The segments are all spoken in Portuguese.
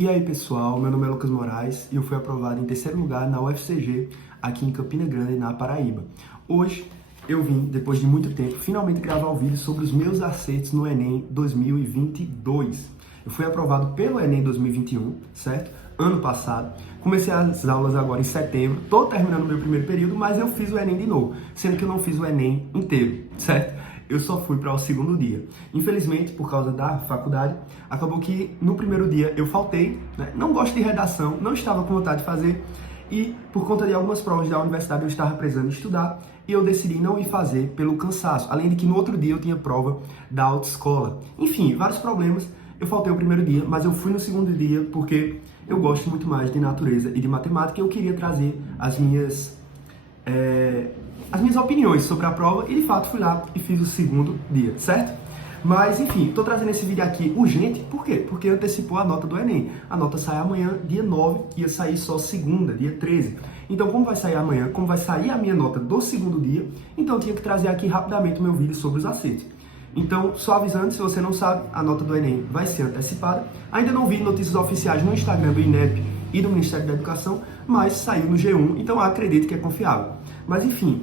E aí pessoal, meu nome é Lucas Moraes e eu fui aprovado em terceiro lugar na UFCG, aqui em Campina Grande, na Paraíba. Hoje eu vim, depois de muito tempo, finalmente gravar um vídeo sobre os meus acertos no Enem 2022. Eu fui aprovado pelo Enem 2021, certo? Ano passado. Comecei as aulas agora em setembro, tô terminando o meu primeiro período, mas eu fiz o Enem de novo, sendo que eu não fiz o Enem inteiro, certo? Eu só fui para o segundo dia. Infelizmente, por causa da faculdade, acabou que no primeiro dia eu faltei, né? Não gosto de redação, não estava com vontade de fazer, e por conta de algumas provas da universidade eu estava precisando estudar, e eu decidi não ir fazer pelo cansaço, além de que no outro dia eu tinha prova da autoescola. Enfim, vários problemas. Eu faltei o primeiro dia, mas eu fui no segundo dia porque eu gosto muito mais de natureza e de matemática e eu queria trazer as minhas opiniões sobre a prova e de fato fui lá e fiz o segundo dia, certo? Mas enfim, tô trazendo esse vídeo aqui urgente, por quê? Porque antecipou a nota do Enem. A nota sai amanhã, dia 9, ia sair só segunda, dia 13. Então como vai sair amanhã, como vai sair a minha nota do segundo dia, então eu tinha que trazer aqui rapidamente o meu vídeo sobre os acertos. Então, só avisando, se você não sabe, a nota do Enem vai ser antecipada. Ainda não vi notícias oficiais no Instagram do INEP e do Ministério da Educação, mas saiu no G1, então acredito que é confiável. Mas enfim,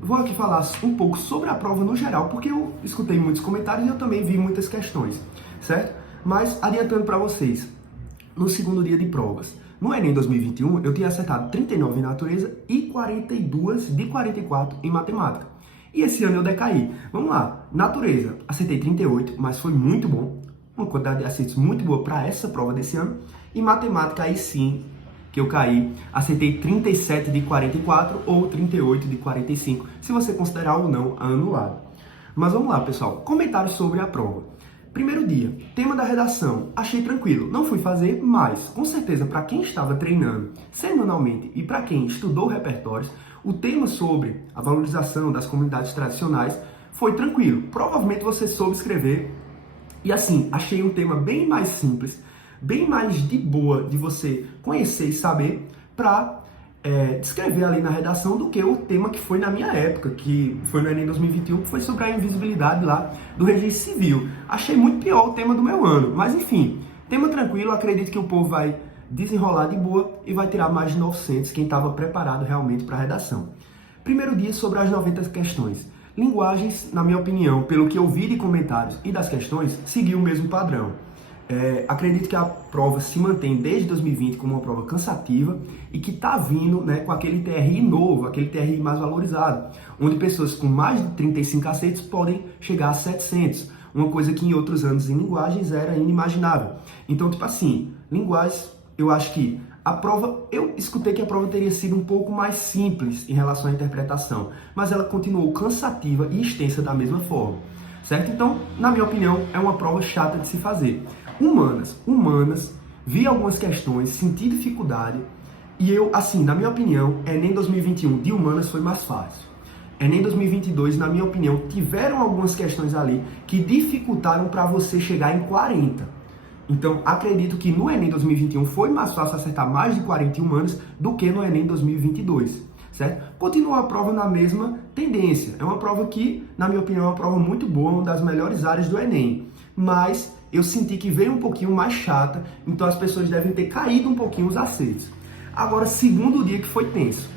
vou aqui falar um pouco sobre a prova no geral, porque eu escutei muitos comentários e eu também vi muitas questões, certo? Mas adiantando para vocês, no segundo dia de provas, no Enem 2021, eu tinha acertado 39 em natureza e 42 de 44 em matemática. E esse ano eu decaí. Vamos lá, natureza, acertei 38, mas foi muito bom, uma quantidade de acertos muito boa para essa prova desse ano. E matemática, aí sim, que eu caí, acertei 37 de 44 ou 38 de 45, se você considerar ou não anulado. Mas vamos lá, pessoal, comentários sobre a prova. Primeiro dia, tema da redação, achei tranquilo, não fui fazer, mas com certeza para quem estava treinando semanalmente e para quem estudou repertórios, o tema sobre a valorização das comunidades tradicionais foi tranquilo. Provavelmente você soube escrever e assim, achei um tema bem mais simples, bem mais de boa de você conhecer e saber para descrever ali na redação do que o tema que foi na minha época, que foi no Enem 2021, que foi sobre a invisibilidade lá do registro civil. Achei muito pior o tema do meu ano, mas enfim, tema tranquilo, acredito que o povo vai desenrolar de boa e vai tirar mais de 900 quem estava preparado realmente para a redação. Primeiro dia sobre as 90 questões. Linguagens, na minha opinião, pelo que eu vi de comentários e das questões, seguiu o mesmo padrão. Acredito que a prova se mantém desde 2020 como uma prova cansativa e que está vindo, né, com aquele TRI novo, aquele TRI mais valorizado, onde pessoas com mais de 35 acertos podem chegar a 700, uma coisa que em outros anos em linguagens era inimaginável. Então, tipo assim, linguagens, eu acho que a prova, eu escutei que a prova teria sido um pouco mais simples em relação à interpretação, mas ela continuou cansativa e extensa da mesma forma, certo? Então, na minha opinião, é uma prova chata de se fazer. Humanas, vi algumas questões, senti dificuldade, e eu, assim, na minha opinião, Enem 2021 de humanas foi mais fácil. Enem 2022, na minha opinião, tiveram algumas questões ali que dificultaram para você chegar em 40. Então, acredito que no Enem 2021 foi mais fácil acertar mais de 40 humanas do que no Enem 2022, certo? Continua a prova na mesma tendência. É uma prova que, na minha opinião, é uma prova muito boa, uma das melhores áreas do Enem. Mas eu senti que veio um pouquinho mais chata, então as pessoas devem ter caído um pouquinho os acertos. Agora, segundo dia que foi tenso.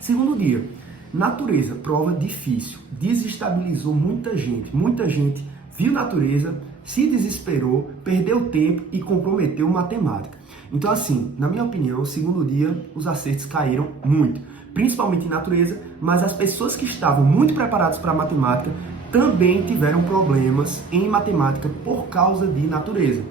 Segundo dia, natureza, prova difícil, desestabilizou muita gente viu natureza, se desesperou, perdeu tempo e comprometeu matemática. Então assim, na minha opinião, segundo dia, os acertos caíram muito, principalmente em natureza, mas as pessoas que estavam muito preparadas para matemática também tiveram problemas em matemática por causa de natureza.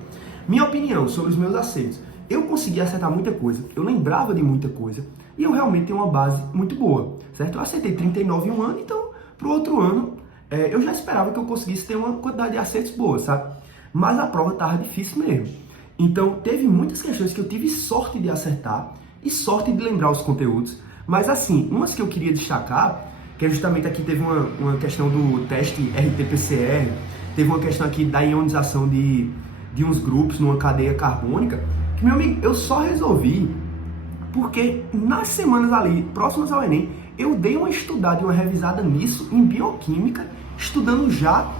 Minha opinião sobre os meus acertos, eu consegui acertar muita coisa, eu lembrava de muita coisa e eu realmente tenho uma base muito boa, certo? Eu acertei 39 em um ano, então para o outro ano eu já esperava que eu conseguisse ter uma quantidade de acertos boa, sabe? Mas a prova estava difícil mesmo. Então, teve muitas questões que eu tive sorte de acertar e sorte de lembrar os conteúdos. Mas assim, umas que eu queria destacar, que é justamente aqui teve uma questão do teste RT-PCR, teve uma questão aqui da ionização de uns grupos numa cadeia carbônica, que, meu amigo, eu só resolvi porque nas semanas ali, próximas ao Enem, eu dei uma estudada e uma revisada nisso em bioquímica, estudando já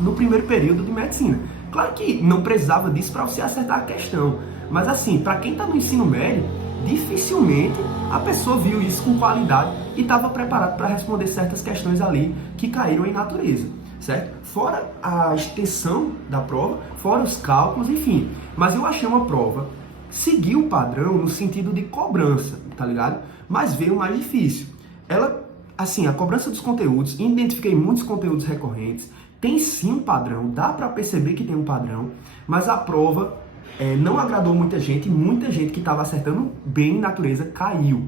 no primeiro período de medicina. Claro que não precisava disso para você acertar a questão, mas assim, para quem está no ensino médio, dificilmente a pessoa viu isso com qualidade e estava preparado para responder certas questões ali que caíram em natureza, certo? Fora a extensão da prova, fora os cálculos, enfim. Mas eu achei uma prova que seguiu o padrão no sentido de cobrança, tá ligado? Mas veio mais difícil. Ela, assim, a cobrança dos conteúdos, identifiquei muitos conteúdos recorrentes, tem sim um padrão, dá para perceber que tem um padrão, mas a prova não agradou muita gente que estava acertando bem em natureza caiu.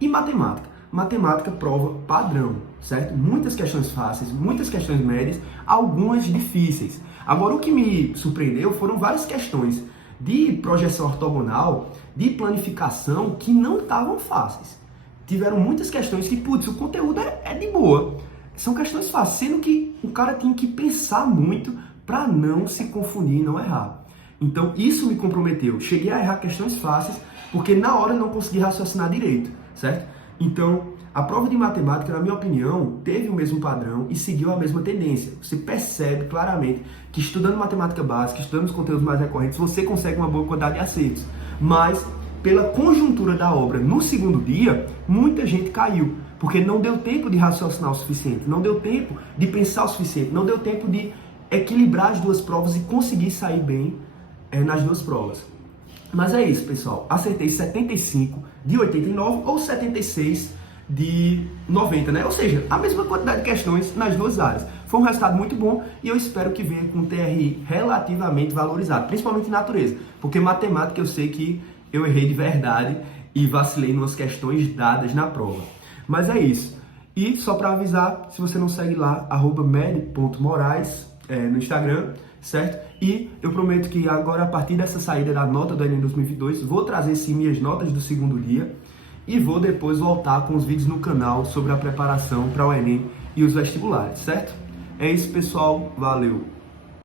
E matemática? Matemática prova padrão, certo? Muitas questões fáceis, muitas questões médias, algumas difíceis. Agora, o que me surpreendeu foram várias questões de projeção ortogonal, de planificação, que não estavam fáceis. Tiveram muitas questões que, putz, o conteúdo é de boa. São questões fáceis, sendo que o cara tinha que pensar muito para não se confundir e não errar. Então, isso me comprometeu. Cheguei a errar questões fáceis, porque na hora eu não consegui raciocinar direito, certo? Então, a prova de matemática, na minha opinião, teve o mesmo padrão e seguiu a mesma tendência. Você percebe claramente que estudando matemática básica, estudando os conteúdos mais recorrentes, você consegue uma boa quantidade de acertos. Mas, pela conjuntura da obra no segundo dia, muita gente caiu, porque não deu tempo de raciocinar o suficiente, não deu tempo de pensar o suficiente, não deu tempo de equilibrar as duas provas e conseguir sair bem nas duas provas. Mas é isso, pessoal. Acertei 75 de 89 ou 76 de 90, né? Ou seja, a mesma quantidade de questões nas duas áreas. Foi um resultado muito bom e eu espero que venha com um TRI relativamente valorizado, principalmente em natureza, porque matemática eu sei que eu errei de verdade e vacilei em umas questões dadas na prova. Mas é isso. E só para avisar, se você não segue lá, @med.moraes no Instagram, certo? E eu prometo que agora, a partir dessa saída da nota do Enem 2022, vou trazer sim minhas notas do segundo dia e vou depois voltar com os vídeos no canal sobre a preparação para o Enem e os vestibulares, certo? É isso, pessoal. Valeu!